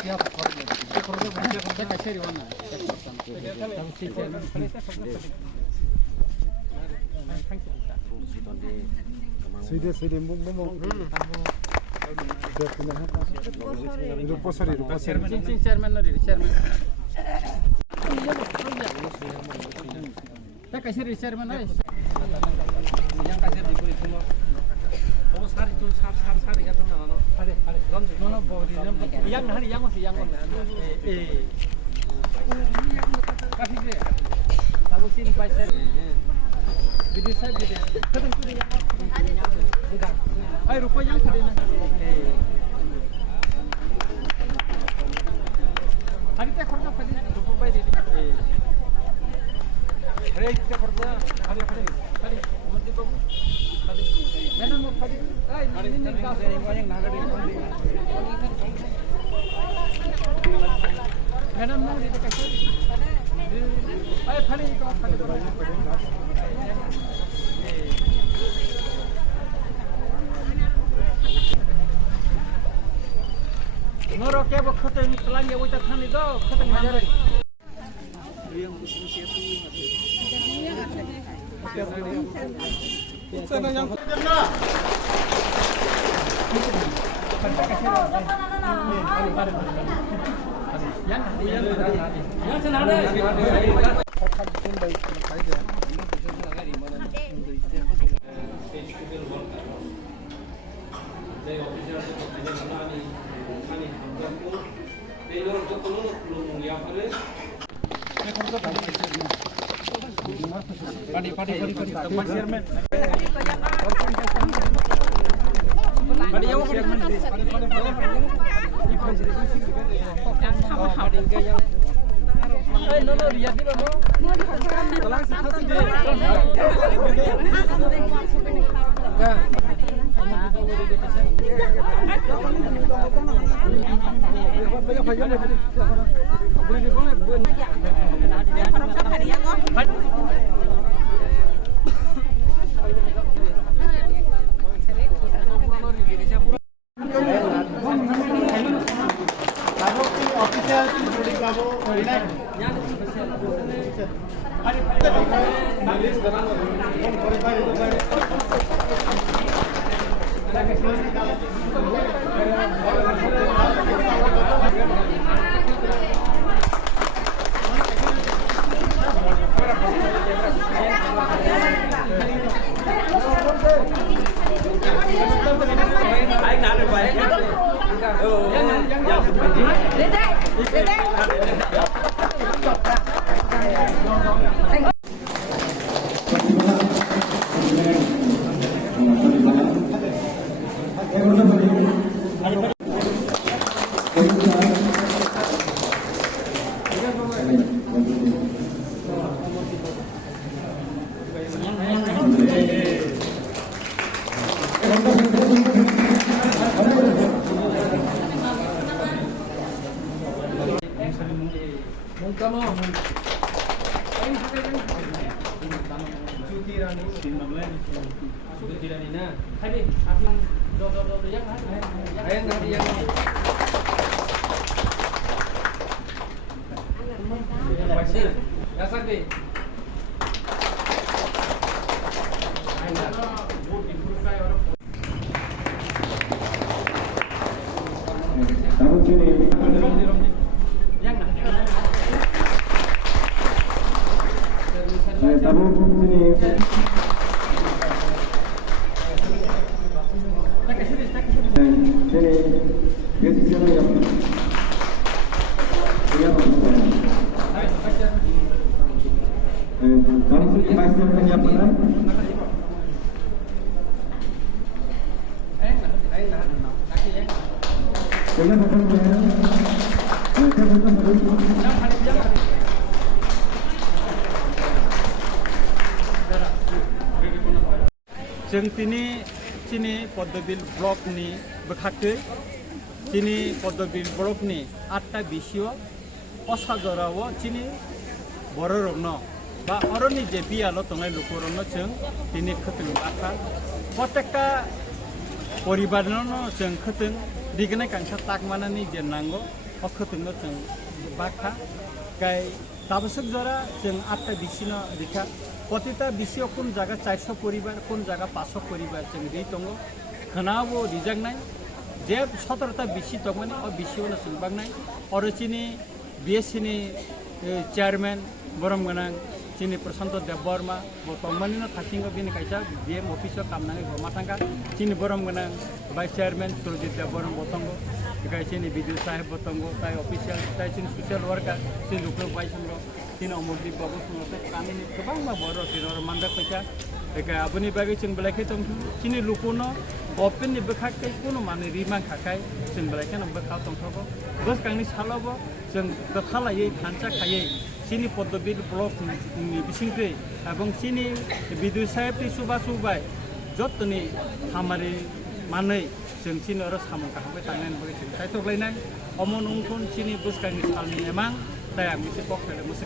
Sede mo chairman na chairman. Tak kasih chairman ay. Yang kasih di puri semua. Bawa sari tu sari kata mana? Hari. Mana bawa di dalam. Yang hari yang masih yang mana? Kasih dia. Tahu sini pasal. Video saya video. Kadang tu dia. Enggak. Ay rupa yang tadi na. Hari tak kerja pada rupa bayi dia. Hari kita kerja hari. Mesti bagus. Hari. Mana mau pada? Ay ini kau yang nagar ini. Mana mau dia kasih? Ay hari kau hari. Ngoro ke bo khateng telang ya wita thani do khateng majar yang musim siatu sana yang kenna yang senada जों चिनी पद्मबिल ब्लक नि बखाते चिनी पद्मबिल ब्लक नि 8टा बिसियो असाजराव चिनी बर रंनो बा अरनि जे बियालो तंनाय लुकुरनो जों दिनै खतन आखा प्रत्येकटा परिबारनो जों खतन दिगनाय कांसा ताकमानानि जे नांगौ अखोतोंनो जों बाखा गाय ताबसक जरा जों 8टा बिसिनो रिखा प्रतिटा बिसियाव कोन जागा 400 परिबार कोन जागा 500 परिबार जों रि दङ खोनाबो रिजांनाय जे 17टा बिसि दंमोन अ बिसियावनो सोंबांनाय आरो चिनि बिएससिनि चेयारमेन बरम गोनां चिनि प्रशांत देबबर्मा बर्तमाननो थासिंग बिनि कायसा डीएम अफिसाव कामनाङै गमा थांगा चिनि बरम गोनां भाइस चेयारमेन सुरजित देबबर्मा बतंगो बेखाय चिनि बिडिओ साहेब बतंगो ताय अफिसियल ताय चिनि ससियेल वर्कार चिनि लुक्लो बायसंग चिनि अमरदीप बाबु संगते कामिनि गोबां मा बर' तिनर मानदा फैसा बेखाय आबुनि बागै जों बेलायखै दं चिनि लुकुनो गभर्नमेन्टनि बोखाखै कुनु माने रिमां खाखाय जों बेलायखै बोखा दंथबो बस गांनि सालाबो जों गथालायै थानसा खायै चिनि पद्मबिल ब्लक बिसिंख्रै এবং চিনি বিদ্যুৎ সাহেবটি সুবা সুबाय যতनि हामारि मानै जों चिनि आरो सामं काहाबे थांनाय बगे जों सायथग्लायनाय अमन उंखुन चिनि बुसकानि सालनि एमां ताय आं मिसे पक्षले मुसे